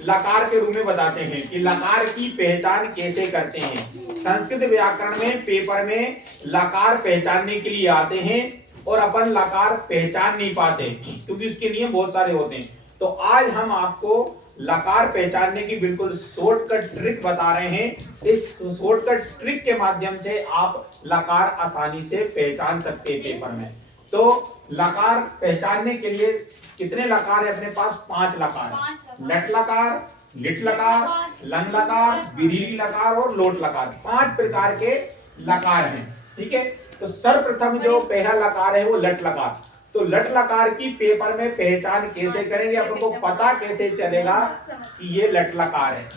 लकार के रूप में बताते हैं कि लकार की पहचान कैसे करते हैं। संस्कृत व्याकरण में पेपर में लकार पहचानने के लिए आते हैं और अपन लकार पहचान नहीं पाते क्योंकि उसके नियम बहुत सारे होते हैं। तो आज हम आपको लकार पहचानने की बिल्कुल शॉर्टकट ट्रिक बता रहे हैं। इस शॉर्टकट ट्रिक के माध्यम से आप लकार आसानी से पहचान सकते हैं पेपर में। तो लकार पहचानने के लिए कितने लकार है अपने पास? 5 लकार है। लट लकार, लिट लकार, लंग लकार, विधिलिंग लकार और लोट लकार, 5 प्रकार के लकार हैं। ठीक है, तो सर्वप्रथम जो पहला लकार है वो लट लकार। तो लट लकार की पेपर में पहचान कैसे करेंगे, अपन को पता कैसे चलेगा कि ये लट लकार है?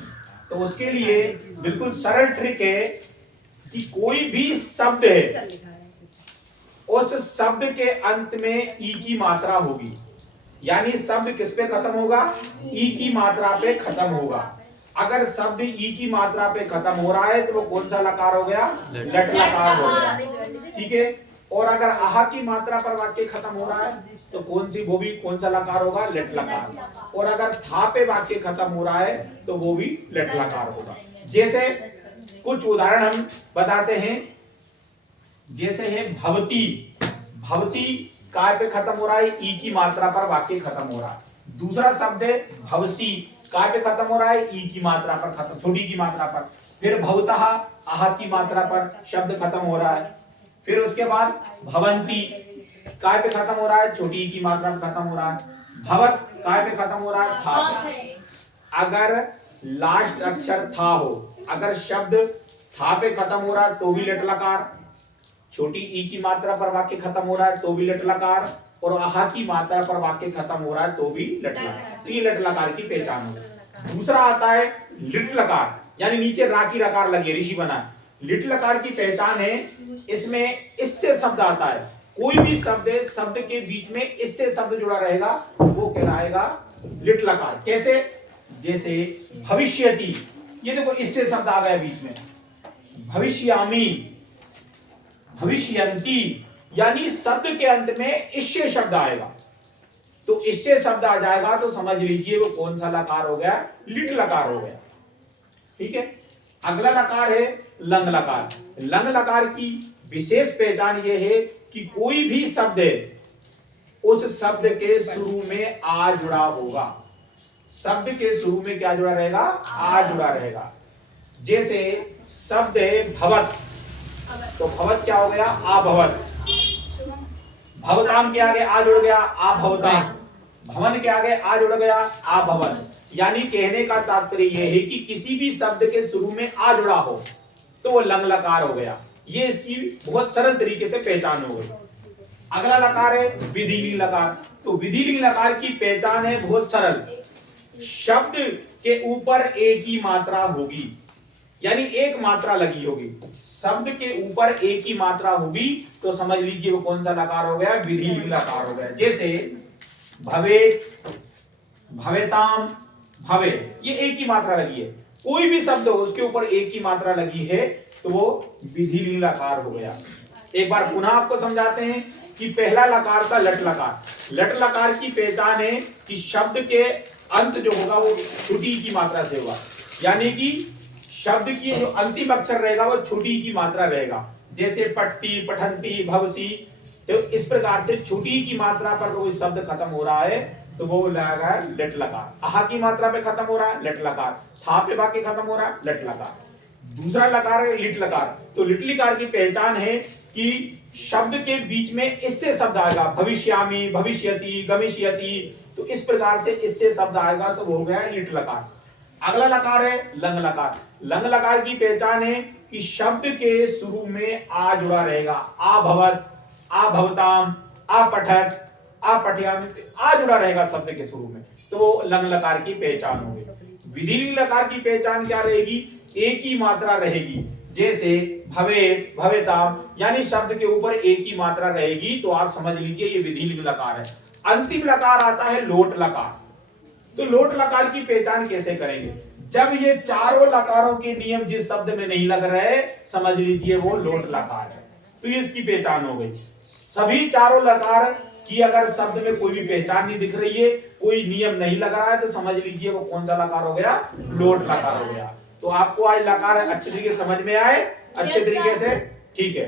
तो उसके लिए बिल्कुल सरल ट्रिक है कि कोई भी शब्द है उस शब्द के अंत में ई की मात्रा होगी, यानी शब्द किस पे खत्म होगा? ई की मात्रा पे खत्म होगा। अगर शब्द ई की मात्रा पे खत्म हो रहा है तो वो कौन सा लकार हो गया? लट लकार हो गया। ठीक है, और अगर आहा की मात्रा पर वाक्य खत्म हो रहा है तो कौन सा लकार होगा? लट लकार। और अगर था पे वाक्य खत्म हो रहा है तो वो भी लट लकार होगा। जैसे कुछ उदाहरण हम बताते हैं, जैसे है भवती। भवती काय पे खत्म हो रहा है? ई की मात्रा पर वाक्य खत्म हो रहा है। दूसरा शब्द है भवसी, काय पे खत्म हो रहा है? ई की मात्रा पर खत्म, छोटी की मात्रा पर। फिर भवतः, आह की मात्रा पर शब्द खत्म हो रहा है। फिर उसके बाद भवंती, काय पे खत्म हो रहा है? छोटी ई की मात्रा पर खत्म हो रहा है। भवत, काय पे खत्म हो रहा है? था पे। अगर लास्ट अक्षर था हो, अगर शब्द था पे खत्म हो रहा है तो भी लट लकार, छोटी ई की मात्रा पर वाक्य खत्म हो रहा है तो भी लट लकार, और आहा की मात्रा पर वाक्य खत्म हो रहा है तो भी लट लकार। तो ये लट लकार की पहचान हो। दूसरा आता है लिट लकार, यानी नीचे रा की रकार लगी, ऋषि बना। लिट लकार की पहचान है, इसमें इससे शब्द आता है। कोई भी शब्द है, शब्द के बीच में इससे शब्द जुड़ा रहेगा वो कहलाएगा लिट लकार। कैसे? जैसे भविष्यति, ये देखो इससे शब्द आ गया बीच में। भविष्यामि, भविष्यंती, यानी शब्द के अंत में इससे शब्द आएगा। तो इससे शब्द आ जाएगा तो समझ लीजिए वो कौन सा लकार हो गया? लिट लकार हो गया। ठीक है, अगला लकार है लंग लकार। लंग लकार की विशेष पहचान ये है कि कोई भी शब्द है उस शब्द के शुरू में आ जुड़ा होगा। शब्द के शुरू में क्या जुड़ा रहेगा? आ जुड़ा रहेगा। जैसे शब्द है भवत, तो भवत क्या हो गया? आ भवत। भवताम के आगे आ जुड़ गया, आ भवताम। भवन के आगे आ जुड़ गया, आ भवन। यानी कहने का तात्पर्य यह है कि किसी भी शब्द के शुरू में आ जुड़ा हो तो वो लंग लकार हो गया। ये इसकी बहुत सरल तरीके से पहचान हो गई। अगला लकार है विधिलिंग लकार। तो विधिलिंग लकार की पहचान है बहुत सरल। शब्द के ऊपर एक ही मात्रा होगी, यानी एक मात्रा लगी होगी। शब्द के ऊपर एक ही मात्रा होगी तो समझ लीजिए वो कौन सा लकार हो गया? विधिलिंग लकार हो गया। जैसे भवेत, भवेताम, भवे, ये एक ही मात्रा लगी है। कोई भी शब्द हो उसके ऊपर एक ही मात्रा लगी है तो वो विधिलिंग लकार हो गया। एक बार पुनः आपको समझाते हैं कि पहला लकार था लट लकार। लट लकार की पहचान है कि शब्द के अंत जो होगा वो छोटी की मात्रा से होगा, यानी कि शब्द की जो अंतिम अक्षर रहेगा वो छोटी की मात्रा रहेगा। जैसे पठती, पठंती, भवसी, तो इस प्रकार से छोटी की मात्रा पर कोई शब्द खत्म हो रहा है तो वो लगा है लट लकार। आहा की मात्रा पे खत्म हो रहा है लट लकार, था पे वाक्य खत्म हो रहा है लट लकार। दूसरा लकार है लिट लकार। तो लिट लकार की पहचान है कि शब्द के बीच में इससे शब्द आएगा, भविष्यामि, भविष्यति, गमिष्यति, तो इस प्रकार से इससे शब्द आएगा तो वो हो गया लिट लकार। अगला लकार है लंग लकार। लंग लकार की पहचान है कि शब्द के शुरू में आ जुड़ा रहेगा। आ भवत, आ भवताम, आ पठत, आ पठयामि, आ जुड़ा रहेगा शब्द के शुरू में, तो वो लंग लकार की पहचान होगी। विधिलिंग लकार की पहचान क्या रहेगी? एक ही मात्रा रहेगी। जैसे भवेत, भवेताम, यानी शब्द के ऊपर एक ही मात्रा रहेगी तो आप समझ लीजिए ये विधिलिंग लकार है। अंतिम लकार आता है लोट लकार। तो लोट लकार की पहचान कैसे करेंगे? जब ये चारों लकारों के नियम जिस शब्द में नहीं लग रहे समझ लीजिए वो लोट लकार है। तो ये इसकी पहचान हो गई। सभी चारों लकार कि अगर शब्द में कोई भी पहचान नहीं दिख रही है, कोई नियम नहीं लग रहा है, तो समझ लीजिए वो कौन सा लकार हो गया, लोट लकार हो गया। तो आपको आज लकार अच्छे तरीके से समझ में आए, अच्छे तरीके से, ठीक है।